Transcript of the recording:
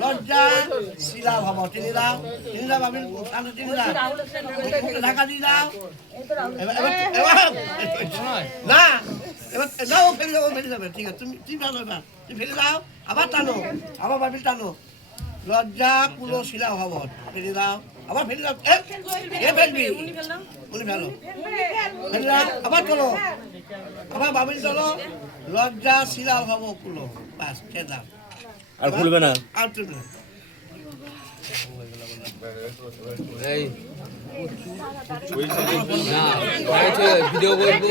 লজ্জা শিলা ভাব তিনি দাও বাবিল তিনি দাও ঢাকা দিয়ে দাও না এবার নাও ফেলে যাবে ঠিক আছে তুমি ভালো এবার তুমি ফেলে দাও আবার টানো আবার বাবিল টানো লজ্জা কুলো শিলা ভাব ফেলে দাও আবার ফেলে দাও ফেলবি উনি ফেলো ফেলে দাও আবার চলো আবার বাবিল চলো লজ্জা শিলা ভাব কুলো বাস খেয়ে দাও আর খুলবে না আর তুলবে না এই না ভিডিও করবো